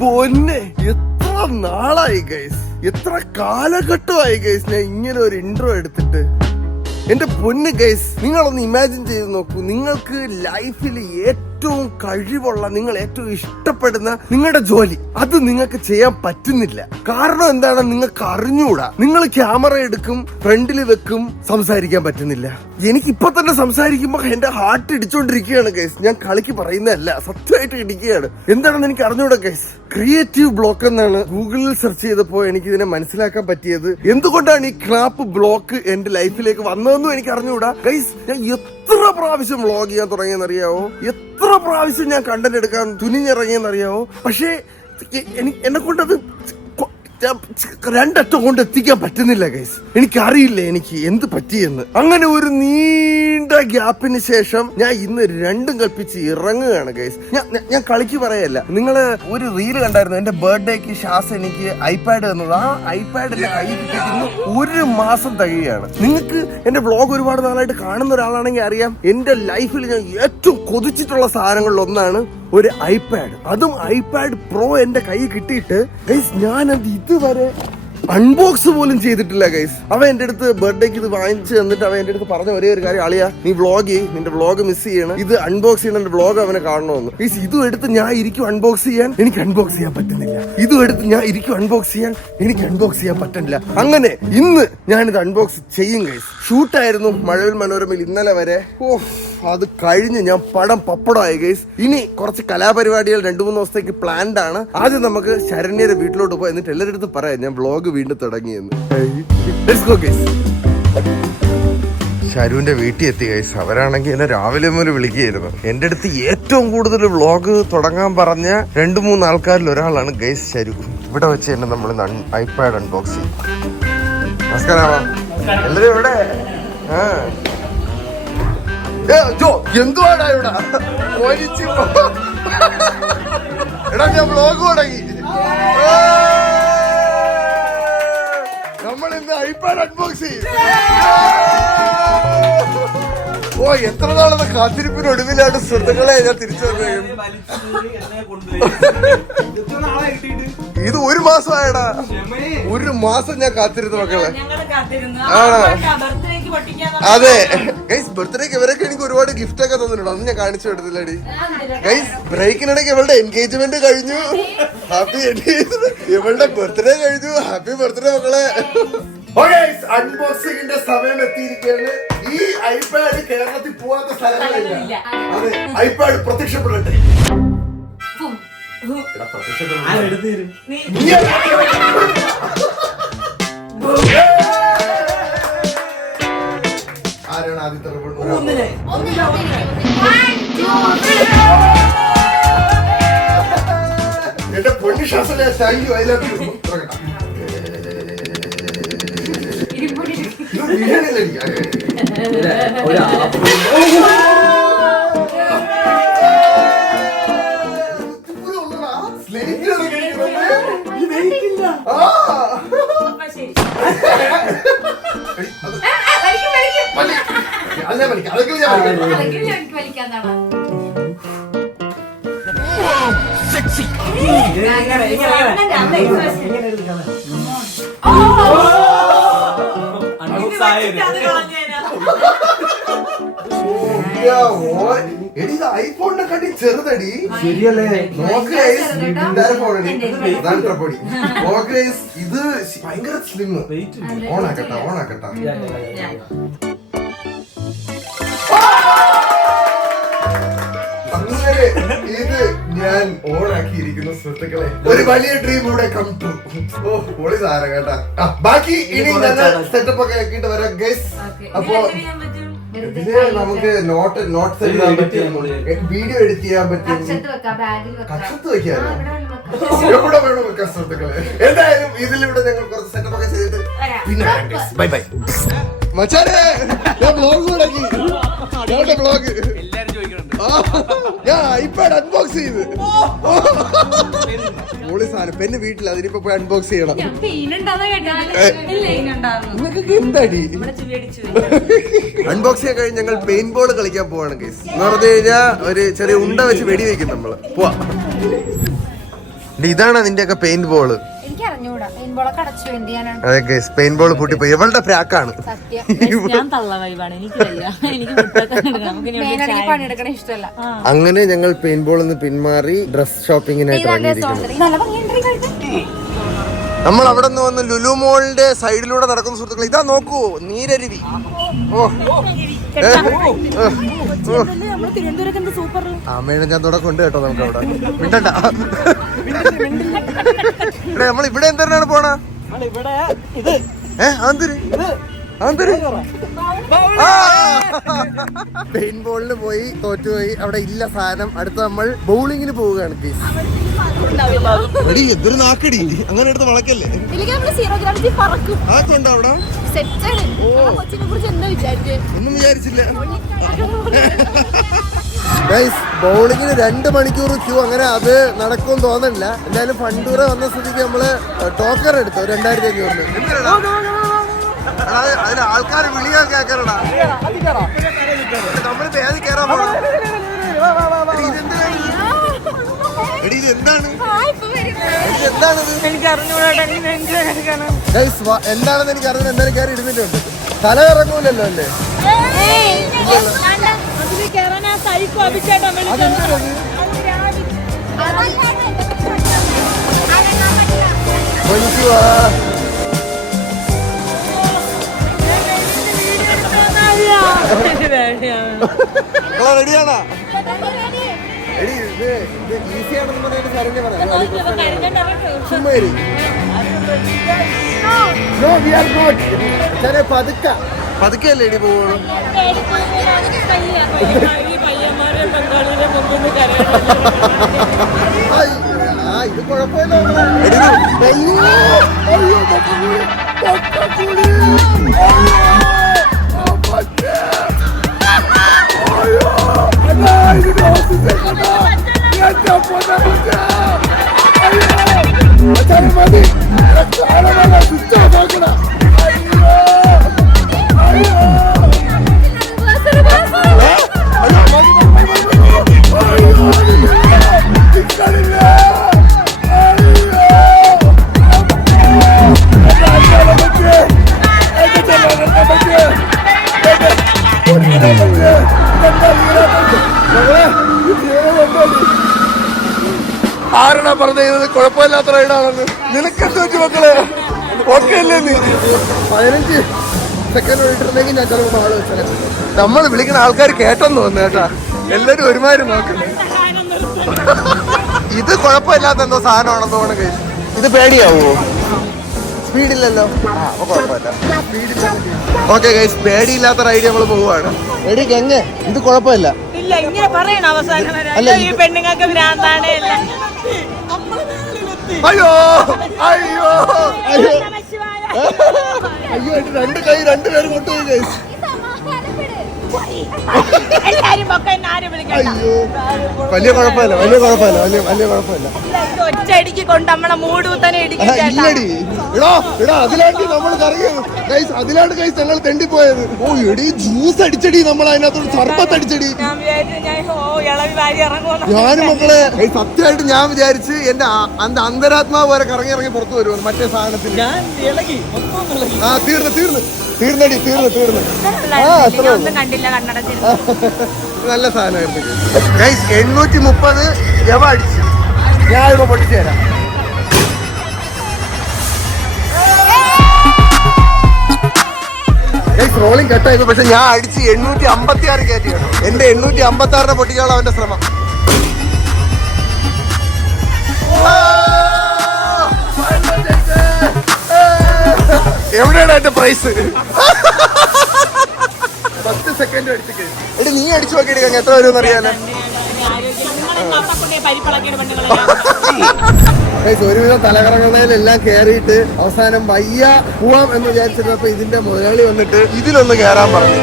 പൊന്നെ എത്ര നാളായി ഗൈസ്, എത്ര കാലഘട്ടമായി ഗൈസ് ഞാൻ ഇങ്ങനെ ഒരു ഇൻട്രോ എടുത്തിട്ട്. എന്റെ പൊന്ന് ഗൈസ്, നിങ്ങളൊന്ന് ഇമാജിൻ ചെയ്ത് നോക്കൂ. നിങ്ങൾക്ക് ലൈഫിൽ ഏറ്റവും കഴിവുള്ള, നിങ്ങൾ ഏറ്റവും ഇഷ്ടപ്പെടുന്ന നിങ്ങളുടെ ജോലി, അത് നിങ്ങൾക്ക് ചെയ്യാൻ പറ്റുന്നില്ല. കാരണം എന്താണ്? നിങ്ങൾക്ക് അറിഞ്ഞൂടാ. നിങ്ങൾ ക്യാമറ എടുക്കും, ഫ്രണ്ടിൽ വെക്കും, സംസാരിക്കാൻ പറ്റുന്നില്ല. എനിക്ക് ഇപ്പൊ തന്നെ സംസാരിക്കുമ്പോ എന്റെ ഹാർട്ട് ഇടിച്ചോണ്ടിരിക്കുകയാണ് ഗൈസ്. ഞാൻ കളിക്ക് പറയുന്നതല്ല, സത്യമായിട്ട് ഇടിക്കുകയാണ്. എന്താണെന്ന് എനിക്ക് അറിഞ്ഞൂടാ ഗൈസ്. ക്രിയേറ്റീവ് ബ്ലോക്ക് എന്നാണ് ഗൂഗിളിൽ സെർച്ച് ചെയ്തപ്പോ എനിക്ക് ഇതിനെ മനസ്സിലാക്കാൻ പറ്റിയത്. എന്തുകൊണ്ടാണ് ഈ ക്ലാപ്പ് ബ്ലോക്ക് എന്റെ ലൈഫിലേക്ക് വന്നതെന്നും എനിക്ക് അറിഞ്ഞൂടാ ഗൈസ്. ഞാൻ എത്ര പ്രാവശ്യം വ്ളോഗ് ചെയ്യാൻ തുടങ്ങിയെന്നറിയാവോ? എത്ര പ്രാവശ്യം ഞാൻ കണ്ടന്റ് എടുക്കാൻ തുനിഞ്ഞിറങ്ങിയെന്നറിയാവോ? പക്ഷേ എന്നെ കൊണ്ടത് രണ്ടറ്റം കൊണ്ട് എത്തിക്കാൻ പറ്റുന്നില്ല ഗൈസ്. എനിക്കറിയില്ല എനിക്ക് എന്ത് പറ്റിയെന്ന്. അങ്ങനെ ഒരു നീണ്ട ഗ്യാപ്പിന് ശേഷം ഞാൻ ഇന്ന് രണ്ടും കൽപ്പിച്ച് ഇറങ്ങുകയാണ് ഗൈസ്. ഞാൻ കളിക്ക് പറയല്ല. നിങ്ങള് ഒരു റീല് കണ്ടായിരുന്നു, എന്റെ ബർത്ത്ഡേക്ക് ഷാസ് എനിക്ക് ഐപാഡ് തന്നത്. ആ ഐപാഡ് എന്റെ കയ്യിൽ കിട്ടിയിട്ട് ഇന്ന് 1 മാസം തികയാണ്. നിങ്ങൾക്ക് എന്റെ വ്ളോഗ് ഒരുപാട് നാളായിട്ട് കാണുന്ന ഒരാളാണെങ്കിൽ അറിയാം, എന്റെ ലൈഫിൽ ഞാൻ ഏറ്റവും കൊതിച്ചിട്ടുള്ള സാധനങ്ങളിൽ ഒന്നാണ് ഒരു ഐപാഡ്. അതും ഐപാഡ് പ്രോ എന്റെ കൈ കിട്ടിയിട്ട് ഗൈസ് ഞാനത് ഇതുവരെ അൺബോക്സ് പോലും ചെയ്തിട്ടില്ല ഗൈസ്. അവൻ എന്റെ അടുത്ത് ബർത്ത്ഡേക്ക് ഇത് വാങ്ങിച്ചു തന്നിട്ട് അവൻ എന്റെ അടുത്ത് പറഞ്ഞ ഒരേ ഒരു കാര്യം, അളിയാ നീ വ്ളോഗ് ചെയ്യ്, നിന്റെ വ്ളോഗ് മിസ് ചെയ്യണം, ഇത് അൺബോക്സ് ചെയ്യണം, എന്റെ വ്ളോഗ് അവനെ കാണണമെന്ന്. ഗൈസ് ഇതും എടുത്ത് ഞാൻ ഇരിക്കും അൺബോക്സ് ചെയ്യാൻ, എനിക്ക് അൺബോക്സ് ചെയ്യാൻ പറ്റുന്നില്ല. ഇതും എടുത്ത് ഞാൻ ഇരിക്കും അൺബോക്സ് ചെയ്യാൻ, എനിക്ക് അൺബോക്സ് ചെയ്യാൻ പറ്റുന്നില്ല. അങ്ങനെ ഇന്ന് ഞാനിത് അൺബോക്സ് ചെയ്യും ഗൈസ്. ഷൂട്ടായിരുന്നു മഴവിൽ മനോരമയിൽ ഇന്നലെ വരെ. അത് കഴിഞ്ഞ് ഞാൻ പടം പപ്പടമായി ഗൈസ്. ഇനി കുറച്ച് കലാപരിപാടികൾ 2-3 ദിവസത്തേക്ക് പ്ലാൻഡ് ആണ്. ആദ്യം നമുക്ക് ശരണ്യയുടെ വീട്ടിലോട്ട് പോയി, എന്നിട്ട് എല്ലാവരുടെ അടുത്ത് പറയാം ഞാൻ വ്ളോഗ് വീണ്ടും തുടങ്ങിയെന്ന്. ശരുവിന്റെ വീട്ടിൽ എത്തി ഗൈസ്. അവരാണെങ്കിൽ എന്നെ രാവിലെ മുതൽ വിളിക്കുകയായിരുന്നു. എന്റെ അടുത്ത് ഏറ്റവും കൂടുതൽ വ്ളോഗ് തുടങ്ങാൻ പറഞ്ഞ 2-3 ആൾക്കാരിൽ ഒരാളാണ് ഗൈസ് ശരു. ഇവിടെ വെച്ച് തന്നെ നമ്മൾ ഐപാഡ് അൺബോക്സ് ചെയ്യും. നമസ്കാരം എല്ലാരും ഇവിടെ. എന്തുവാടാ ഇവിടെ എടാ, ഞാൻ വ്ളോഗ് തുടങ്ങി. നമ്മൾ ഇന്ന് ഐപാഡ് അൺബോക്സ് ചെയ്യും. എത്ര നാളത് കാത്തിരിപ്പിനൊടുവിലാണ് സുഹൃത്തുക്കളെ ഞാൻ തിരിച്ചു വന്നത്. ഇത് 1 മാസമായടാ. 1 മാസം ഞാൻ കാത്തിരുന്നു മക്കളെ. അതെ ഗൈസ്, ബർത്ത്ഡേക്ക് ഇവരൊക്കെ എനിക്ക് ഒരുപാട് ഗിഫ്റ്റ് ഒക്കെ തന്നിട്ടുണ്ട്. അന്ന് ഞാൻ കാണിച്ചു കൊടുത്തില്ലടി ഗൈസ്. ബ്രേക്കിനിടയ്ക്ക് ഇവളുടെ എൻഗേജ്മെന്റ് കഴിഞ്ഞു, ഹാപ്പി എൻഗേജ്മെന്റ്. ഇവളുടെ ബർത്ത്ഡേ കഴിഞ്ഞു, ഹാപ്പി ബർത്ത്ഡേ മക്കളെ. അൺബോക്സിംഗിന്റെ സമയം എത്തിയിരിക്കുകയാണ്. ഈ ഐപാഡ് കേരളത്തിൽ പോവാത്ത സ്ഥലങ്ങളില്ല. അതെ, ഐപാഡ് പ്രത്യക്ഷപ്പെടട്ടെ. ആരാണ് ആദ്യത്തെ എന്റെ പൊന്നി ശാസ്ത്ര thank you, I love you. ഐഫോണിനെ കണ്ടി ചെറുതടി. ശരിയല്ലേ? ഇത് ഭയങ്കര സ്ലിം. ഓണാക്കട്ടാ. അങ്ങനെ ഇത് ഞാൻ ഓണാക്കിയിരിക്കുന്നു സുഹൃത്തുക്കളെ. ഒരു വലിയ ഡ്രീം ഇവിടെ കം ടു. പൊളി സാധനം കേട്ടാ. ബാക്കി ഇനി സെറ്റപ്പ് ഒക്കെ ആക്കിയിട്ട് വരാം ഗൈസ്. അപ്പൊ നമുക്ക് നോട്ട് വീഡിയോ എഡിറ്റ് ചെയ്യാൻ പറ്റും. കക്ഷത്ത് വെക്കാനോ? എവിടെ വേണം വെക്കാൻ സുഹൃത്തുക്കളെ. എന്തായാലും ഇതിലൂടെ ഞങ്ങൾ കുറച്ച് സെറ്റപ്പ് ഒക്കെ ചെയ്തിട്ട് പിന്നെ ബൈ ബൈ മച്ചാനെ. ഞാൻ ബ്ലോഗ് തുടങ്ങി. ബ്ലോഗ് ഞാൻ ഐപാഡ് അൺബോക്സ് ചെയ്ത് പൊളി സാധനം. സാധനം പെണ്ണ് വീട്ടിൽ അതിനിപ്പോ പോയി അൺബോക്സ് ചെയ്യണം. എന്താടി അൺബോക്സ് ചെയ്യാൻ കഴിഞ്ഞ് ഞങ്ങൾ പെയിന്റ് ബോൾ കളിക്കാൻ പോവാണ് ഗൈസ്. എന്ന് പറഞ്ഞു കഴിഞ്ഞാൽ ഒരു ചെറിയ ഉണ്ട വെച്ച് വെടി വെക്കും നമ്മള്. പോവാ. ഇതാണ് നിന്റെയൊക്കെ പെയിന്റ് ബോള്. അതെ ഗൈസ്, പെയിന്റ് ബോൾ പൊട്ടിപ്പോയി. ഇവളുടെ പ്രാക്കാണ്. അങ്ങനെ ഞങ്ങൾ പെയിന്റ് ബോളിൽ നിന്ന് പിന്മാറി ഡ്രസ് ഷോപ്പിങ്ങിനായിട്ട് നമ്മൾ അവിടെ നിന്ന് വന്ന് ലുലു മോളിന്റെ സൈഡിലൂടെ നടക്കുന്ന സുഹൃത്തുക്കൾ. ഇതാ നോക്കൂ, നീരരുവി. അമ്മേനെ ഞാൻ തുടക്കം ഉണ്ട് കേട്ടോ. നമുക്ക് അവിടെ മിണ്ടണ്ട. നമ്മൾ ഇവിടെ എന്തിനാണ് പോണ? പെയിന്റ് ബോളിന് പോയി തോറ്റുപോയി. അവിടെ ഇല്ല സാധനം. അടുത്ത നമ്മൾ ബൗളിങ്ങിന് പോവുകയാണ്. എന്തൊരു നാക്കടി, അങ്ങനെ എടുത്ത് വളക്കല്ലേ. അതൊക്കെ അവിടെ ഒന്നും വിചാരിച്ചില്ല. ബൗളിങ്ങിന് 2 മണിക്കൂർ ക്യൂ. അങ്ങനെ അത് നടക്കുമെന്ന് തോന്നില്ല. എന്തായാലും ഫണ്ടൂറ വന്ന സ്ഥിതിക്ക് നമ്മള് ടോക്കർ എടുത്തു 2500. അതിന് ആൾക്കാർ വിളിയാൻ കേക്കറടാ. നമ്മള് പേര് കേറാൻ പോകണം. എന്താണ് എന്താണെന്ന് എനിക്ക് അറിഞ്ഞു. എന്തായാലും കയറി ഇരുന്നിട്ടുണ്ട്. തല ഇറങ്ങൂലല്ലോ അല്ലേ? റെഡിയാണോ? ഈസിയാണെന്ന് പറഞ്ഞിട്ട് കരഞ്ഞ പറയാം. പതുക്കല്ലേ ഇടി പോവുള്ളൂ. ഇത് കുഴപ്പമില്ല. ആരണ പറഞ്ഞത് കുഴപ്പമില്ലാത്ത റൈഡാണെന്ന്. നിനക്കെന്ത് പറ്റി മക്കളെ? ഓക്കെ അല്ലേ? നീ 15 സെക്കൻഡ് ഓടിയിട്ടുണ്ടെങ്കിൽ ഞാൻ ചിലപ്പോൾ ആള് വെച്ചാൽ നമ്മൾ വിളിക്കുന്ന ആൾക്കാർ കേട്ടെന്ന് തോന്നുന്നു കേട്ടാ. എല്ലാരും ഒരുമാതിരി നോക്കുന്നത്. ഇത് കുഴപ്പമില്ലാത്ത എന്തോ സാധനമാണെന്ന് തോന്നുന്നു ഗൈസ്. ഇത് പേടിയാവോ? സ്പീഡില്ലല്ലോ. അപ്പൊ കുഴപ്പമില്ല. ഓക്കെ ഗൈസ്, പേടിയില്ലാത്ത റൈഡ് നമ്മൾ പോവുകയാണ്. എടി ഗംഗ, ഇത് കുഴപ്പമില്ല. അയ്യോ അയ്യോ അയ്യോ അയ്യോ, 2 കൈ 2 പേര് കൊണ്ടുപോയി ഗൈസ്. അയ്യോ, വലിയ കുഴപ്പമില്ല. ഒറ്റയടിക്ക് കൊണ്ട് നമ്മളെ മൂട് കുത്തനെ ഇല്ലടി. എടാ അതിലാണ്ട് നമ്മൾ കറങ്ങിയത് ഗൈസ്. അതിലാണ് ഗൈസ് ഞങ്ങൾ തെണ്ടിപ്പോയത്. ഓ എടി, ജ്യൂസ് അടിച്ചടി. നമ്മൾ അതിനകത്തോട് സർബത്ത് അടിച്ചടി. ഞാനും മക്കളെ സത്യമായിട്ട് ഞാൻ വിചാരിച്ച് എന്റെ അന്തരാത്മാവ് വരെ കറങ്ങി പുറത്തു വരുവാണ് മറ്റേ സാധനത്തിൽ. തീർന്നടി. നല്ല സാധനമായിരുന്നു ഗൈസ്. 830 ജവ അടിച്ചു. ഞാൻ ഇപ്പൊ പൊട്ടിച്ചു തരാം. റോളിംഗ് കട്ടായിരുന്നു. പക്ഷെ ഞാൻ അടിച്ച് 856 കയറ്റി കേട്ടോ. എന്റെ 856 പൊട്ടിക്കാനുള്ള അവന്റെ ശ്രമം. എവിടെയാണ് എന്റെ പ്രൈസ്? 10 സെക്കൻഡ് അടിച്ചു. എടി നീ അടിച്ചു നോക്കിയിട്ട് എത്ര വരുമെന്ന് അറിയാലോ. ഒരുവിധം തലകറങ്ങുന്നതിലെല്ലാം കേറിയിട്ട് അവസാനം വയ്യ പോവാം എന്ന് വിചാരിച്ചിരുന്നപ്പോ ഇതിന്റെ മുതലാളി വന്നിട്ട് ഇതിലൊന്ന് കേറാൻ പറഞ്ഞു.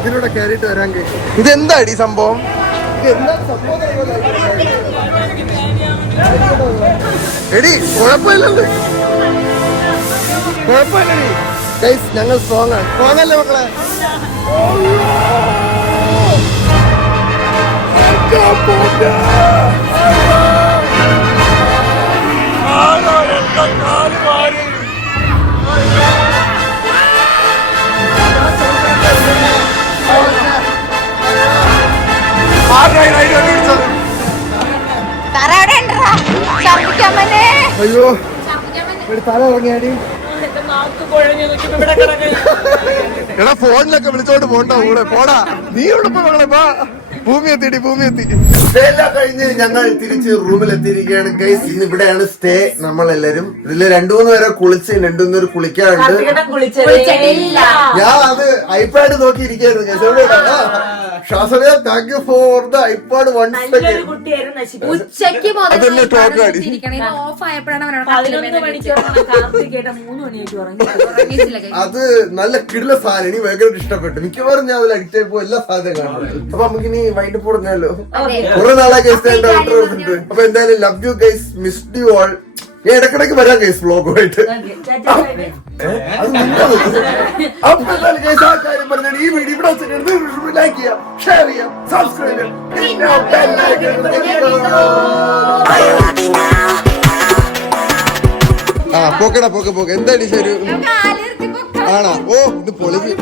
ഇതിലൂടെ കേറിയിട്ട് വരാൻ കഴിയും. ഇതെന്താടി സംഭവം? എടി കുഴപ്പമില്ലല്ലോ, കുഴപ്പമില്ലടി ഗൈസ്. ഞങ്ങൾ സ്ട്രോങ് ആണ്. സ്ട്രോങ് അല്ലേ മക്കളെ? അയ്യോ തല ഇറങ്ങിയാടി. എടാ ഫോണിലൊക്കെ വിളിച്ചോണ്ട് പോണ്ട കൂടെ പോടാ. നീ ഇവിടെ പോകളെ പോ. ഭൂമി എത്തിടി, ഭൂമി എത്തി. സ്റ്റേ എല്ലാം കഴിഞ്ഞ് ഞങ്ങൾ തിരിച്ച് റൂമിൽ എത്തിയിരിക്കുകയാണ് ഗൈസ്. ഇന്ന് ഇവിടെയാണ് സ്റ്റേ. നമ്മളെല്ലാരും ഇതില് 2-3 പേരെ കുളിച്ച് 2-3 പേര് കുളിക്കാറുണ്ട്. ഞാൻ അത് ഐപാഡ് നോക്കിയിരിക്കായിരുന്നു ഗൈസ്. എവിടെയാണ് ശ്വാസനേ? Thank you for the iPad once again. ഉച്ചയ്ക്ക് അതല്ലേ ടോക്ക് അടി. ഓഫ് ആയപ്പോഴാണ് അത് നല്ല കിടില സാധനം. എനിക്ക് ഭയങ്കര ഇഷ്ടപ്പെട്ടു. മിക്കവാറും ഞാൻ അതിൽ അഡിക്റ്റ് ആയി പോകും. എല്ലാ സാധനവും കാണുന്നുണ്ട്. അപ്പൊ നമുക്ക് ഇനി വൈകിട്ട് പറഞ്ഞാലോ? കുറെ നാളെ ഗൈസ് ഉണ്ട്. അപ്പൊ എന്തായാലും love you guys, missed you all. ഞാൻ ഇടക്കിടക്ക് വരാം ഗൈസ് വ്ലോഗുമായിട്ട്. അപ്പൊ എന്തായാലും ഗൈസ് ആ കാര്യം പറഞ്ഞാൽ ഈ വീഡിയോ ഇവിടെ വെച്ചിട്ട് ലൈക്ക് ചെയ്യാം, ഷെയർ ചെയ്യാം, സബ്സ്ക്രൈബ് ചെയ്യാം. ആ പോക്കടാ പോക്കെ പോക്കെ. എന്തായാലും ശരി ആണോ? ഓ ഇത് പൊളിക്ക്.